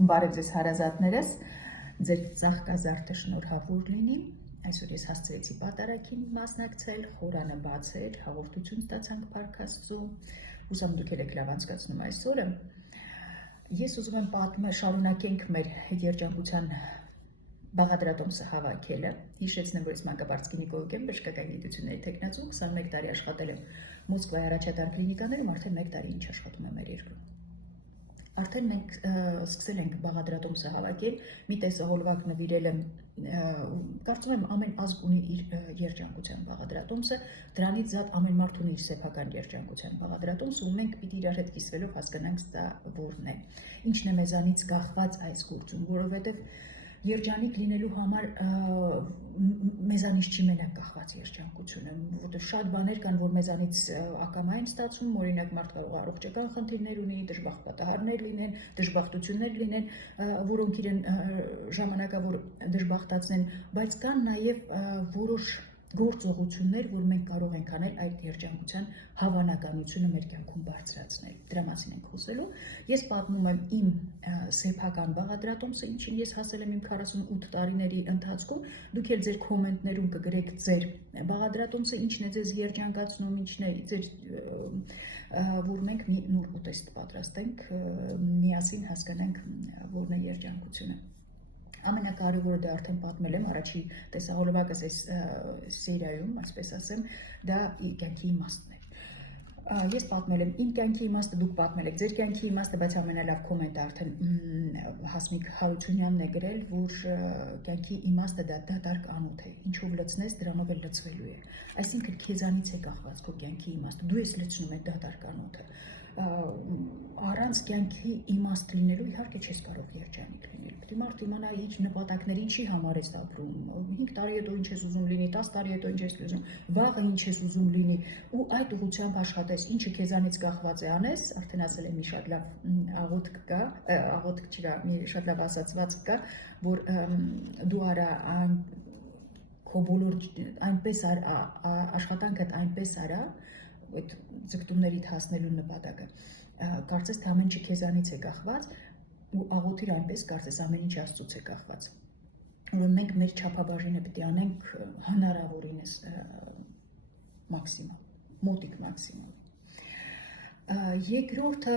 Բարև ձեզ հարազատներս, ձեր ծաղկազարդը շնորհավոր լինի, այսօր ես հասցրեցի պատարագին մասնակցել, խորանը բաց էր, հաղորդություն ստացանք Փառք Աստծու, հուսամ դուք եք լավ անցկացնում այս օրը։ Ես ուզում եմ շարունակենք մեր երջանկության բաղադրատոմսը հավաքելը, հիշեցնեմ, որ ես մանկաբարձ գինեկոլոգ եմ, բժշկական գիտությունների թեկնածու, 21 տարի աշխատել եմ Մոսկվայի առաջատար կլինիկաներում, արդեն 1 տարի ինչ աշխատում եմ մեր երկրում։ Արդեն մենք սկսել ենք բաղադրատոմսը հավաքել, մի տեսահոլովակ նվիրել եմ, կարծում եմ ամեն ազգ ունի իր երջանկության բաղադրատոմսը, դրանից զատ ամեն մարդ ունի իր սեփական երջանկության բաղադրատոմսը, ու մենք պիտի իրար հետ կիսվելով հասկանանք դա որն է։ Ինչն է մեզանից կախված այս գործում, որովհետև երջանիկ լինելու համար մեզանից չի մենակ կախված երջանկությունը, որտեղ շատ բաներ կան, որ մեզանից ակամա են ստացվում, օրինակ մարդ կարող է առողջական խնդիրներ ունի, դժբախտ պատահարներ լինեն, դժբախտություններ լինեն, որոնք իրեն ժամանակավոր դժբախտացնեն, բայց կան նաև որոշ գործողություններ, որ մենք կարող ենք անել այդ երջանկության հավանականությունը մեր կյանքում բարձրացնել։ Դրա մասին ենք խոսելու։ Ես պատմում եմ իմ սեփական բաղադրատոմսը, ինչին ես հասել եմ իմ 48 տարիների ընթացքում։ Դուք էլ ձեր կոմենտներում կգրեք ձեր բաղադրատոմսը, ինչն է ձեզ երջանկացնում, ինչն է ձեր որ մենք մի նոր ուտեստ պատրաստենք, միասին հասկանանք որն է երջանկությունը։ Ամենակարևորը դա արդեն պատմել եմ, առաջի տեսահոլովակս այս սերիայում, այսպես ասեմ, դա կյանքի իմաստն է։ Ես պատմել եմ իմ կյանքի իմաստը, դուք պատմել եք ձեր կյանքի իմաստը, բայց ամենալավ կոմենտը արդեն Հասմիկ Հարությունյանն է գրել, որ կյանքի իմաստը դա դատարկ անոթ է, ինչով լցնես, դրանով էլ լցվելու է։ Այսինքն քեզանից է կախված քո կյանքի իմաստը, դու ես լցնում ես դատարկ անոթը։ Առանց կյանքի իմաստ լինելու իհարկե չես կարող երջանիկ լինել։ Պետք է մարդ իմանա իր նպատակները, ինչի համար ես ապրում, 5 տարի հետո ինչ ես ուզում լինի, 10 տարի հետո ինչ ես ուզում, վաղը ինչ ես ուզում լինի, ու այդ ուղղությամբ աշխատես, ինչը քեզանից կախված է անես, արդեն ասել եմ մի շատ լավ աղոթք կա, աղոթք չկա, մի շատ լավ ասացվածք կա, որ դու արա քո բոլոր այնպես աշխատանքդ այնպես արա, այդ ձգտումներիդ հասնելու նպատակը, կարծես թե ամեն ինչ քեզանից է կախված, ու աղոթիր այնպես, կարծես ամեն ինչ Աստծուց է կախված։ Ուրեմն մենք մեր չափաբաժինը պետք է անենք հնարավորինս մաքսիմալ, մոտիկ մաքսիմալ։ Երկրորդը,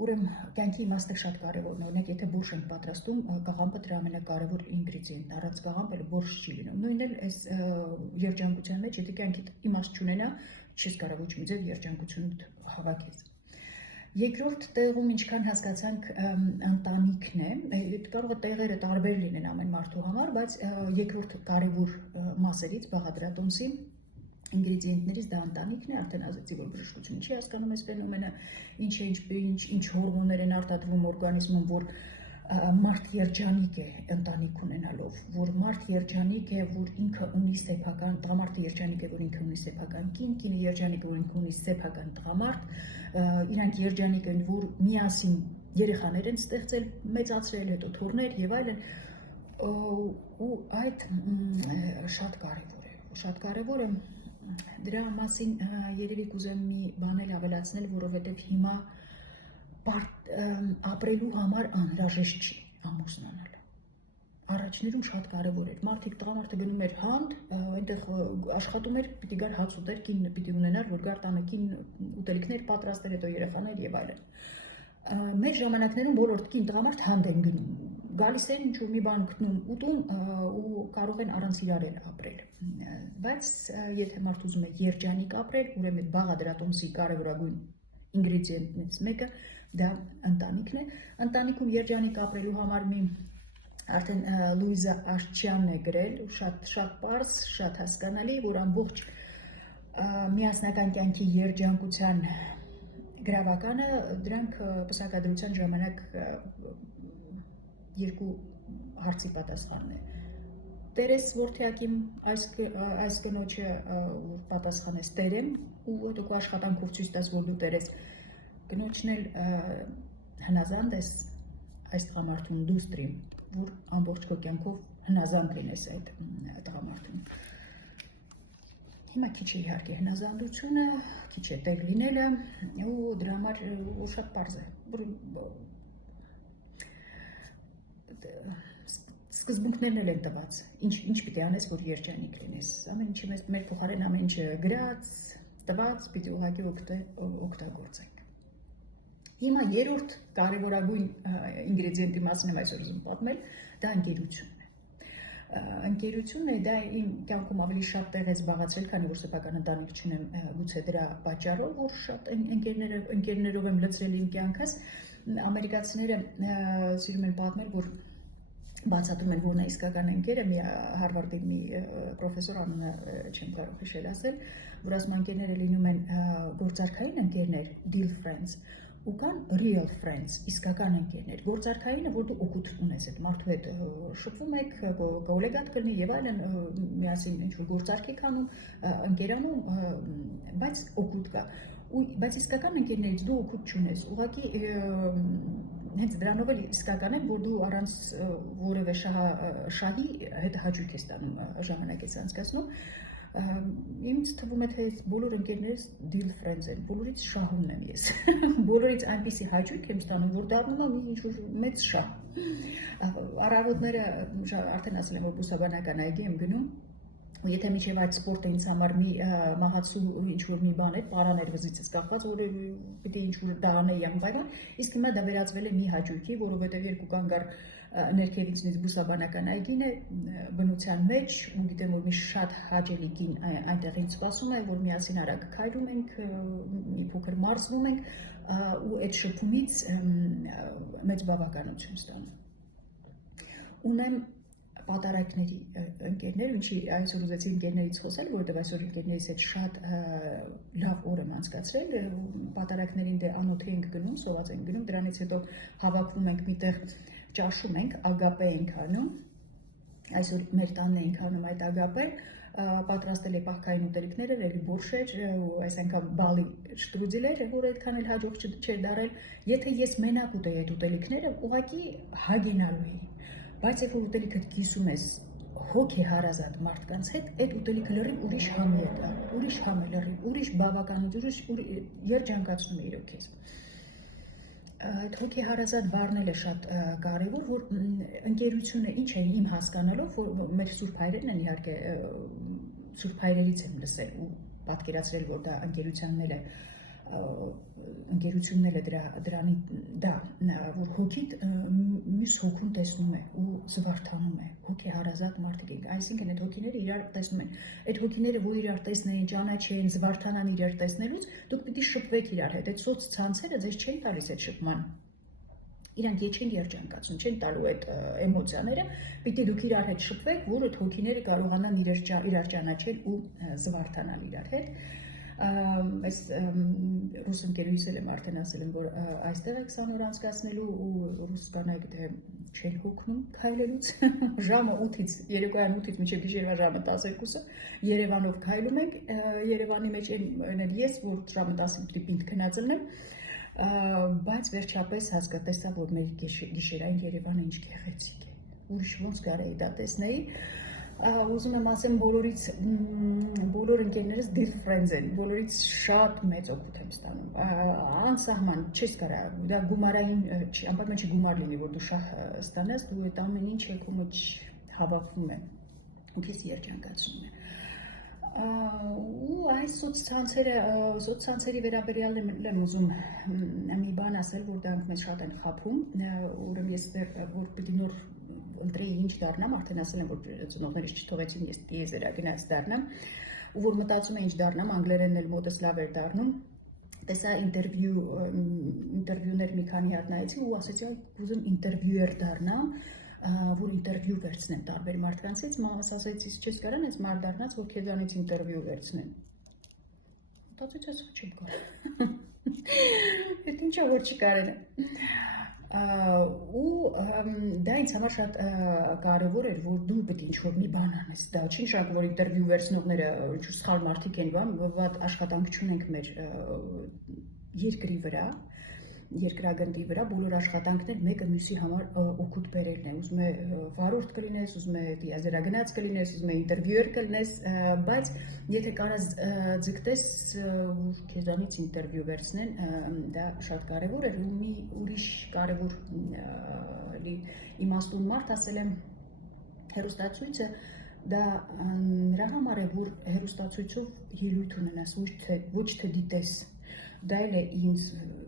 ուրեմն կյանքի իմաստը շատ կարևորն է, օրինակ եթե բորշ ենք պատրաստում, կաղամբը դրա ամենակարևոր ինգրեդիենտն է, առանց կաղամբը բորշ չի լինում։ Նույնն էլ այս երջանկության մեջ, եթե կյանքիդ իմաստ չունենա, չես կարող ոչ մի ձև երջանկություն հավաքես։ Երկրորդ տեղում ինչքան հասկացանք ընտանիքն է, կարող է տեղերը տարբեր լինեն ամեն մարդու համար, բայց երկրորդ կարևոր մասերից բաղադրատոմսի ինգրեդիենտներից դա ընտանիքն է, արդեն ասացի, որ բժշկությունը չի հասկանում այս ֆենոմենը, ինչ հորմոններ են արտադրվում օրգանիզմում, որ մարդ երջանիկ է ընտանիք ունենալով, որ մարդ երջանիկ է, որ ինքը ունի սեփական, տղամարդը երջանիկ է, որ ինքը ունի սեփական կին, կինը երջանիկ է, որ ինքը ունի սեփական տղամարդ, իրանք երջանիկ են, որ միասին երեխաներ են ստեղծել, մեծացրել, հետո թոռներ եւ այլն, ու այդ շատ կարևոր է, դրա մասին երևի կուզեմ մի բան էլ ավելացնել, որովհետեւ հիմա ապրելու համար անհրաժեշտ չի ամուսնանալ։ Առաջներում շատ կարևոր էր, տղամարդը գնում էր հանդ, այնտեղ աշխատում էր, պիտի գար հաց ուտեր, կինը պիտի ունենար, որ գար տանը կին ուտելիքներ պատրաստեր, հետո երեխաներ եւ այլն։ Մեր ժամանակներում բոլոր կին տղամարդ հանդ են գնում, գալիս են ինչ-որ մի բան գտնում, ուտում ու կարող են առանց իրար ապրել։ Բայց եթե մարդ ուզում է երջանիկ ապրել, ուրեմն բաղադրատոմսի կարևորագույն ինգրեդիենտներից մեկը դա ընտանիքն է։ Ընտանիքում երջանիկ ապրելու համար արդեն Լուիզա Աշչյանն է գրել, շատ պարզ, շատ հասկանալի, որ ամբողջ միասնական կյանքի երջանկության գրավականը դրանք պսակադրության ժամանակ երկու հարցի պատասխանն է։ Տերես որդյակիմ այս կնոջը պատասխանես տերեմ, ու հետո քո աշխատանքով ցույց տաս, որ դու տերես, կնոջն էլ հնազանդ ես այս տղամարդուն դուստրին, որ ամբողջ քո կյանքով հնազանդ լինես այդ տղամարդուն։ Հիմա քիչ է իհարկե հնազանդությունը, քիչ է տեղ լինելը, ու դրա համար շատ պարզ է, սկզբունքներն էլ են տված, ինչ պիտի անես, որ երջանիկ լինես, ամեն ինչը մեր փոխարեն ամեն ինչը գրած, տված, պիտի ուղղակի օգտագործենք։ Հիմա երրորդ կարևորագույն ինգրեդիենտի մասին եմ այսօր ուզում պատմել, դա ընկերությունն է։ Ընկերությունն է, դա իմ կյանքում ավելի շատ տեղ է զբաղացրել, քանի որ սեփական ընտանիք չունեմ, գուցե դրա պատճառով, որ շատ ընկերներով եմ լցրել իմ կյանքս։ Ամերիկացիները սիրում են պատմել, որ բացատրում են, որն է իսկական ընկերը, մի Հարվարդի մի պրոֆեսոր, անունը չեմ կարող հիշել ասել, որ ասում ընկերները լինում են գործարքային ընկերներ, deal friends, ու կան real friends, իսկական ընկերներ, գործարքայինը, որ դու օգուտ ունես այդ մարդու հետ շփվում եք, գոլեգատ կլինի եւ այլն, միասին ինչ-որ գործարք եք անում, ընկերանում, բայց օգուտ կա։ Բայց իսկական ընկերներից դու օգուտ չունես, ուղղակի հենց դրանով էլ իսկական է, որ դու առանց որևէ շահի հետ հաճույք ես ստանում ժամանակ ես անցկացնում։ Ինձ թվում է, թե բոլոր ընկերներս deal friends են, բոլորից շահում եմ ես, բոլորից այնպիսի հաճույք եմ ստանում, որ դառնում եմ ինչ-որ մեծ շահ։ Առավոտները արդեն ասել եմ, որ բուսաբանական այգի եմ գնում, եթե մինչև այդ սպորտը ինձ համար մի մահացու ինչ-որ մի բան է, պարաներ վզիցս կախված, որ պիտի ինչ-որ դա անեի ամբայրան, իսկ հիմա դա վերածվել է մի հաճույքի, որովհետև երկու կանգ առ ներքևից ինձ բուսաբանական այգին է, բնության մեջ, ու գիտեմ, որ մի շատ հաճելի կին այնտեղ ինձ սպասում է, որ միասին արագ քայլում ենք, մի փոքր մարզվում ենք, ու այդ շփումից մեծ բավականություն ստանում։ Ունեմ պատարակների ընկերներ, ինչի այսօր ուզեցի ընկերներից խոսել, որովհետև այսօր ընկերներից հետ շատ լավ օր եմ անցկացրել, պատարակներին դե անոթի ենք գնում, սոված ենք գնում, դրանից հետո հավաքվում ենք միտեղ, ճաշում ենք, ագապե ենք անում, այսօր մեր տանն ենք անում այդ ագապեն, պատրաստել է պահքային ուտելիքներ, էլի բորշեր, այս անգամ բալի շտրուդիլեր, որ այդքան էլ հաջող չէր դարել, եթե ես մենակ ուտեի այդ ուտելիքները, ուղղակի հագենալու էի, բայց երբ որ ուտելիքդ կիսում ես հոգի հարազատ մարդկանց հետ, այդ ուտելիքը լրիվ ուրիշ համ է դա, ուրիշ համ է լրիվ, ուրիշ բավականություն, ուրիշ երջանկացնում է իրոք ես։ Այդ հոգի հարազատ բառն էլ է շատ կարևոր, որ ընկերությունը ինչ է իմ հասկանալով, որ մեր սուրբ հայրերն են իհարկե սուրբ հայրերից եմ լսել ու պատկերացրել, որ դա ընկերությունն էլ է դրանի դա, որ հոգիդ մյուս հոգուն տեսնում է ու զվարթանում է, հոգի հարազատ մարդիկ ենք, այսինքն այդ հոգիները իրար տեսնում են, այդ հոգիները, որ իրար տեսնեն, ճանաչեն, զվարթանան իրար տեսնելուց, դուք պիտի շփվեք իրար հետ, այդ սոցցանցերը ձեզ չեն տալիս այդ շփման, իրանք չեն երջանկացնում, չեն տալու այդ էմոցիաները, պիտի դուք իրար հետ շփվեք, որ այդ հոգիները կարողանան իրար ճանաչել ու զվարթանալ իրար հետ։ Այս ռուս ընկերուհիս եմ արդեն ասել եմ, որ այստեղ է 20 օր անցկացնելու ու ռուս կանայք դե չեն հոգնում քայլելուց, ժամը 8-ից, երեկոյան 8-ից մինչև գիշերվա ժամը 12-ը Երևանով քայլում ենք, Երևանի մեջ են ես, որ ժամը 10-ին պիտի պինդ քնածելնեմ, բայց վերջապես հասկացա, որ մեր գիշերային Երևանը ինչ գեղեցիկ է, ուրիշ ոնց կարեի դա տեսնեի, ուզում եմ ասեմ բոլոր ընկերներս deal friends են, բոլորից շատ մեծ օգուտ եմ ստանում, անսահման չես կարա, դա գումարային, անպայման չի գումար լինի, որ դու շահ ստանաս, դու այդ ամեն ինչ քո մեջ հավաքվում է, ու քեզ երջանկացնում է։ Ու այս սոցցանցերի վերաբերյալ եմ ուզում մի բան ասել, որ դրանք մեզ շատ են խաբում, ուրեմն ես որ պիտի նոր ընտրեի ինչ դառնամ, արդեն ասել եմ, որ ծնողներս չթողեցին ես տիեզերագնաց դառնամ, ու որ մտածում եմ ինչ դառնամ, անգլերենն էլ մոտս լավ էր դառնում, տեսա ինտերվյուներ մի քանի հատ նայեցի ու ասեցի, ուզում ինտերվյուեր դառնամ, որ ինտերվյու վերցնեմ տարբեր մարդկանցից, մամաս ասեցի, չես կարան այս մարդ դառնաց, որ քեզանից ինտերվյու վերցնեմ։ Մտածեցի, ես չեմ կարող։ Այդ ինչա որ չկարել եմ։ Ու դա ինձ համար շատ կարևոր էր, որ դու պետք է ինչ-որ մի բան անես, դա չի շարք, որ ինտերվյու վերցնողները ինչ-որ սխալ մարդիկ են, վատ աշխատանք չունենք մեր երկրի վրա, երկրագնդի վրա, բոլոր աշխատանքներ մեկը մյուսի համար օգուտ բերելն է, ուզում է վարորդ կլինես, ուզում է տիեզերագնաց կլինես, ուզում է ինտերվյուեր կլինես, բայց եթե կարաս ձգտես, որ քեզանից ինտերվյու վերցնեն, դա շատ կարևոր է, ու մի ուրիշ կարևոր իմաստուն մարդ ասել եմ, հեռուստացույցը դա նրա համար է, որ հեռուստացույցով ելույթ ունենաս, ոչ թե դիտես։ Դա էլ է ինձ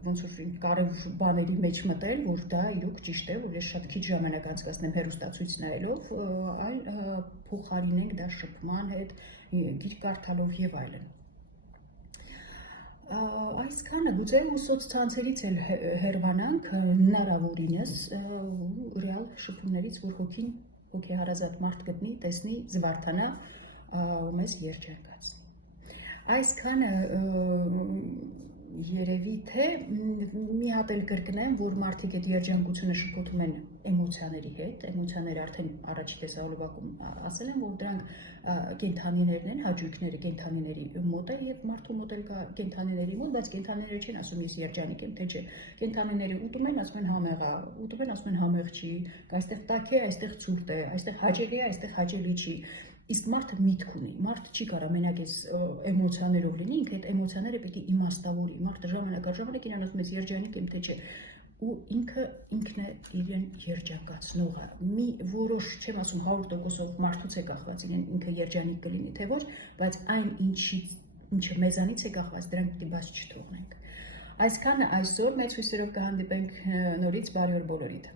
ոնց որ կարևոր բաների մեջ մտել, որ դա իրոք ճիշտ է, որ ես շատ քիչ ժամանակ անցկացնեմ հեռուստացույց նայելով, այլ փոխարինենք դա շփման հետ, գիրք կարդալով եւ այլն։ Այսքանը գուցե սոցցանցերից էլ հեռվանանք հնարավորինս ռեալ շփումներից, որ հոգեհարազատ մարդ գտնի, տեսնի, զվարթանա ու մեզ երջանկացնի։ Այսքանը երևի թե մի հատ էլ կրկնեմ, որ մարդիկ այդ երջանկությունը շփոթում են էմոցիաների հետ, էմոցիաները արդեն առաջի տեսահոլովակում ասել են, որ դրանք կենդանիներն են, հաճույքները կենդանիների մոտ է եւ մարդու մոտ էլ կա կենդանիների մոտ, բայց կենդանիները չեն ասում ես երջանիկ եմ, թե չէ։ Կենդանիները ուտում են, ասում են համեղ է, ուտում են, ասում են համեղ չի, այստեղ տաք է, այստեղ ցուրտ է, այստեղ հաճելի է, այստեղ հաճելի չի։ Իսկ մարդը միտք ունի, մարդը չի կարող մենակ այս էմոցիաներով լինի, ինքը այդ էմոցիաները պետք է իմաստավորի, մարդը ժամանակ առ ժամանակ իրան ասում ես երջանիկ եմ, թե չէ, ու ինքն է իրեն երջանկացնողը, մի որոշ, չեմ ասում 100%-ով մարդուց է կախված, ինքը երջանիկ կլինի, թե ոչ, բայց այն ինչը մեզանից է կախված, դրանք պիտի բաց չթողնենք։ Այսքանը այսօր մեծ հույսերով կհանդիպենք նորից, բարի օր բոլորիդ։